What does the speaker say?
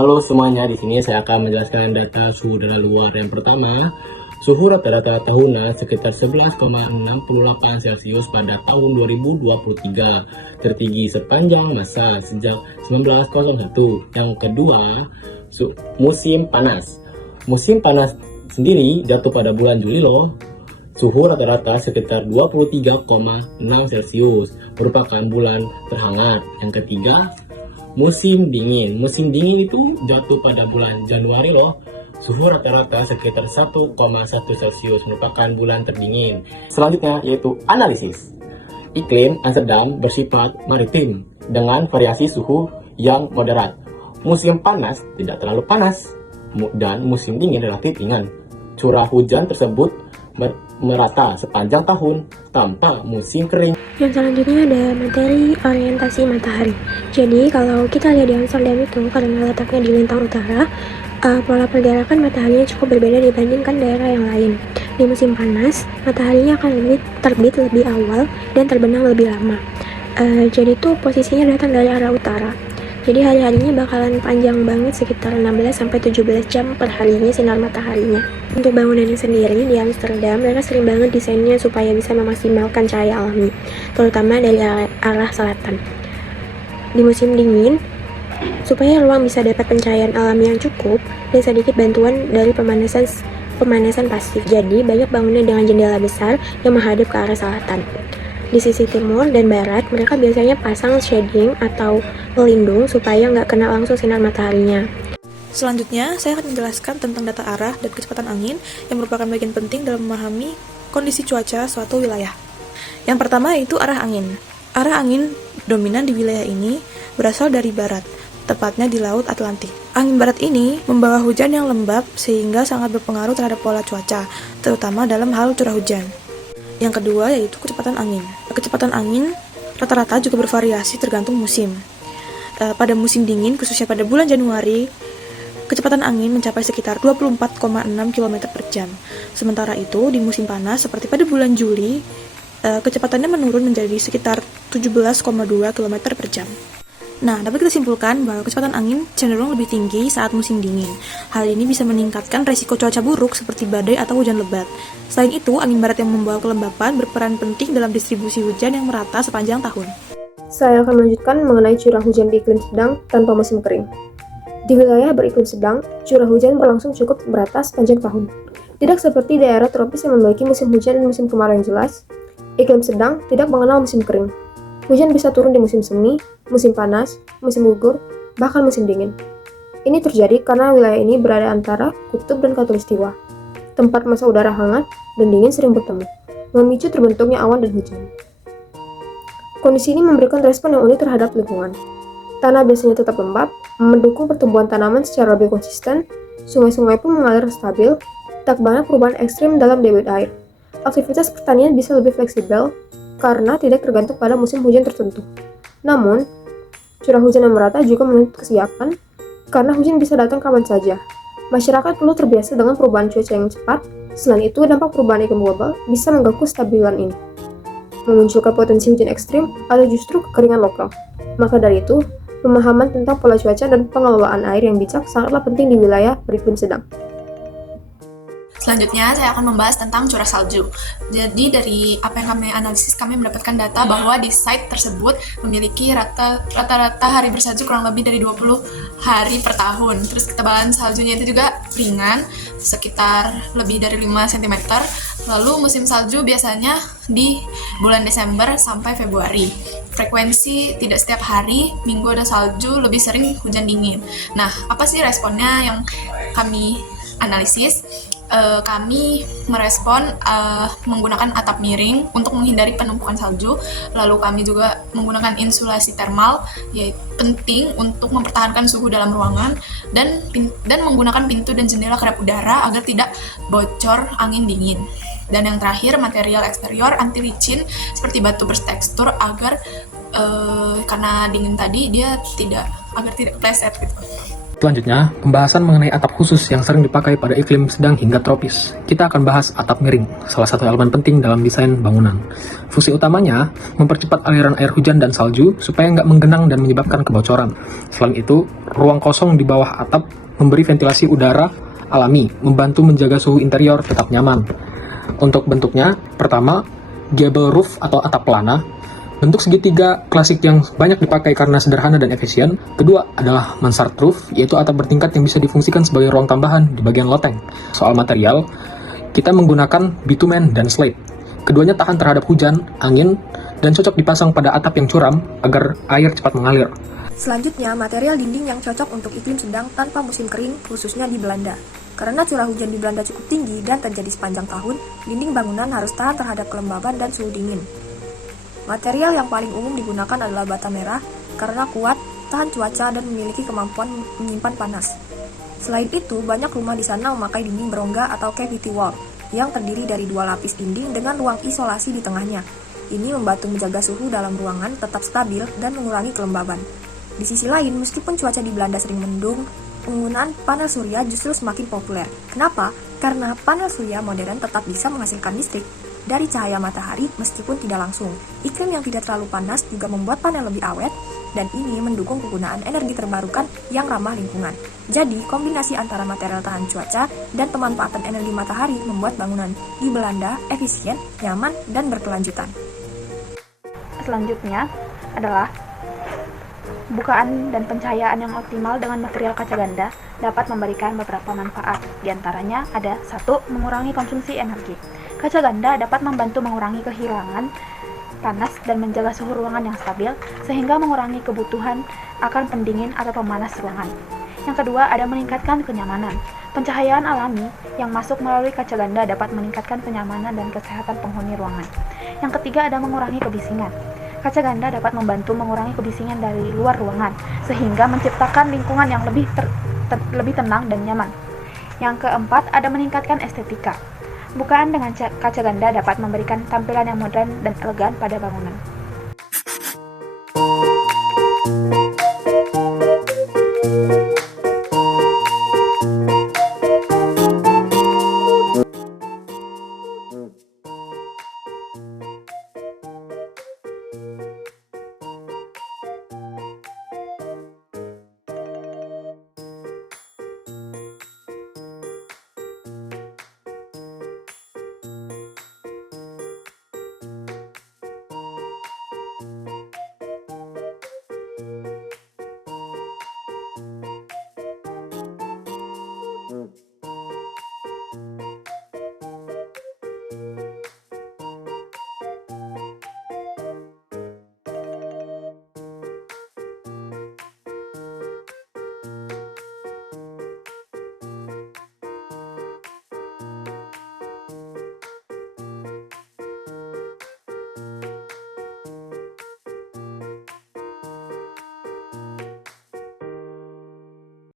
Halo semuanya, di sini saya akan menjelaskan data suhu udara luar. Yang pertama, suhu rata-rata tahunan sekitar 11,68 Celcius pada tahun 2023, tertinggi sepanjang masa sejak 1901. Yang kedua, musim panas. Musim panas sendiri jatuh pada bulan Juli loh. Suhu rata-rata sekitar 23,6 Celcius, merupakan bulan terhangat. Yang ketiga, musim dingin. Musim dingin itu jatuh pada bulan Januari loh. Suhu rata-rata sekitar 1,1 Celcius, merupakan bulan terdingin. Selanjutnya yaitu analisis. Iklim Amsterdam bersifat maritim dengan variasi suhu yang moderat. Musim panas tidak terlalu panas dan musim dingin relatif ringan. Curah hujan tersebut merata sepanjang tahun tanpa musim kering. Yang selanjutnya ada materi orientasi matahari. Jadi kalau kita lihat di Amsterdam itu, karena letaknya di lintang utara, pola pergerakan mataharinya cukup berbeda dibandingkan daerah yang lain. Di musim panas, mataharinya akan terbit lebih awal dan terbenam lebih lama. Jadi tuh posisinya datang dari arah utara. Jadi hari-harinya bakalan panjang banget, sekitar 16-17 jam per harinya sinar mataharinya. Untuk bangunannya sendiri di Amsterdam, mereka sering banget desainnya supaya bisa memaksimalkan cahaya alami, terutama dari arah selatan. Di musim dingin, supaya ruang bisa dapat pencahayaan alami yang cukup dan sedikit bantuan dari pemanasan pasif. Jadi banyak bangunan dengan jendela besar yang menghadap ke arah selatan. Di sisi timur dan barat, mereka biasanya pasang shading atau pelindung supaya nggak kena langsung sinar mataharinya. Selanjutnya, saya akan menjelaskan tentang data arah dan kecepatan angin yang merupakan bagian penting dalam memahami kondisi cuaca suatu wilayah. Yang pertama yaitu arah angin. Arah angin dominan di wilayah ini berasal dari barat, tepatnya di Laut Atlantik. Angin barat ini membawa hujan yang lembab sehingga sangat berpengaruh terhadap pola cuaca, terutama dalam hal curah hujan. Yang kedua yaitu kecepatan angin. Kecepatan angin rata-rata juga bervariasi tergantung musim. Pada musim dingin, khususnya pada bulan Januari, kecepatan angin mencapai sekitar 24,6 km per jam. Sementara itu, di musim panas, seperti pada bulan Juli, kecepatannya menurun menjadi sekitar 17,2 km per jam. Nah, dapat kita simpulkan bahwa kecepatan angin cenderung lebih tinggi saat musim dingin. Hal ini bisa meningkatkan resiko cuaca buruk seperti badai atau hujan lebat. Selain itu, angin barat yang membawa kelembapan berperan penting dalam distribusi hujan yang merata sepanjang tahun. Saya akan melanjutkan mengenai curah hujan di iklim sedang tanpa musim kering. Di wilayah beriklim sedang, curah hujan berlangsung cukup merata sepanjang tahun. Tidak seperti daerah tropis yang memiliki musim hujan dan musim kemarau yang jelas, iklim sedang tidak mengenal musim kering. Hujan bisa turun di musim semi, musim panas, musim gugur, bahkan musim dingin. Ini terjadi karena wilayah ini berada antara kutub dan khatulistiwa. Tempat masa udara hangat dan dingin sering bertemu, memicu terbentuknya awan dan hujan. Kondisi ini memberikan respon yang unik terhadap lingkungan. Tanah biasanya tetap lembab, mendukung pertumbuhan tanaman secara lebih konsisten, sungai-sungai pun mengalir stabil, tak banyak perubahan ekstrim dalam debit air. Aktivitas pertanian bisa lebih fleksibel, karena tidak tergantung pada musim hujan tertentu. Namun, curah hujan yang merata juga menuntut kesiapan, karena hujan bisa datang kapan saja. Masyarakat perlu terbiasa dengan perubahan cuaca yang cepat. Selain itu, dampak perubahan iklim global bisa mengganggu stabilan ini, memunculkan potensi hujan ekstrim atau justru kekeringan lokal. Maka dari itu, pemahaman tentang pola cuaca dan pengelolaan air yang bijak sangatlah penting di wilayah beriklim sedang. Selanjutnya, saya akan membahas tentang curah salju. Jadi, dari apa yang kami analisis, kami mendapatkan data bahwa di site tersebut memiliki rata-rata hari bersalju kurang lebih dari 20 hari per tahun. Terus ketebalan saljunya itu juga ringan, sekitar lebih dari 5 cm. Lalu musim salju biasanya di bulan Desember sampai Februari. Frekuensi tidak setiap hari, minggu ada salju, lebih sering hujan dingin. Nah, apa sih responnya yang kami analisis? Kami merespon menggunakan atap miring untuk menghindari penumpukan salju. Lalu kami juga menggunakan insulasi termal, yaitu penting untuk mempertahankan suhu dalam ruangan, dan menggunakan pintu dan jendela kedap udara agar tidak bocor angin dingin. Dan yang terakhir, material eksterior anti licin seperti batu bertekstur agar karena dingin tadi agar tidak kepleset gitu. Selanjutnya, pembahasan mengenai atap khusus yang sering dipakai pada iklim sedang hingga tropis. Kita akan bahas atap miring, salah satu elemen penting dalam desain bangunan. Fungsi utamanya, mempercepat aliran air hujan dan salju supaya nggak menggenang dan menyebabkan kebocoran. Selain itu, ruang kosong di bawah atap memberi ventilasi udara alami, membantu menjaga suhu interior tetap nyaman. Untuk bentuknya, pertama, gable roof atau atap pelana. Bentuk segitiga klasik yang banyak dipakai karena sederhana dan efisien. Kedua adalah mansard roof, yaitu atap bertingkat yang bisa difungsikan sebagai ruang tambahan di bagian loteng. Soal material, kita menggunakan bitumen dan slate. Keduanya tahan terhadap hujan, angin, dan cocok dipasang pada atap yang curam agar air cepat mengalir. Selanjutnya, material dinding yang cocok untuk iklim sedang tanpa musim kering, khususnya di Belanda. Karena curah hujan di Belanda cukup tinggi dan terjadi sepanjang tahun, dinding bangunan harus tahan terhadap kelembaban dan suhu dingin. Material yang paling umum digunakan adalah bata merah karena kuat, tahan cuaca, dan memiliki kemampuan menyimpan panas. Selain itu, banyak rumah di sana memakai dinding berongga atau cavity wall yang terdiri dari 2 lapis dinding dengan ruang isolasi di tengahnya. Ini membantu menjaga suhu dalam ruangan tetap stabil dan mengurangi kelembaban. Di sisi lain, meskipun cuaca di Belanda sering mendung, penggunaan panel surya justru semakin populer. Kenapa? Karena panel surya modern tetap bisa menghasilkan listrik dari cahaya matahari meskipun tidak langsung. Iklim yang tidak terlalu panas juga membuat panel lebih awet, dan ini mendukung penggunaan energi terbarukan yang ramah lingkungan. Jadi, kombinasi antara material tahan cuaca dan pemanfaatan energi matahari membuat bangunan di Belanda efisien, nyaman, dan berkelanjutan. Selanjutnya adalah bukaan dan pencahayaan yang optimal dengan material kaca ganda dapat memberikan beberapa manfaat. Di antaranya ada 1. Mengurangi konsumsi energi. Kaca ganda dapat membantu mengurangi kehilangan panas dan menjaga suhu ruangan yang stabil, sehingga mengurangi kebutuhan akan pendingin atau pemanas ruangan. Yang kedua, ada meningkatkan kenyamanan. Pencahayaan alami yang masuk melalui kaca ganda dapat meningkatkan kenyamanan dan kesehatan penghuni ruangan. Yang ketiga, ada mengurangi kebisingan. Kaca ganda dapat membantu mengurangi kebisingan dari luar ruangan, sehingga menciptakan lingkungan yang lebih tenang dan nyaman. Yang keempat, ada meningkatkan estetika. Bukaan dengan kaca ganda dapat memberikan tampilan yang modern dan elegan pada bangunan.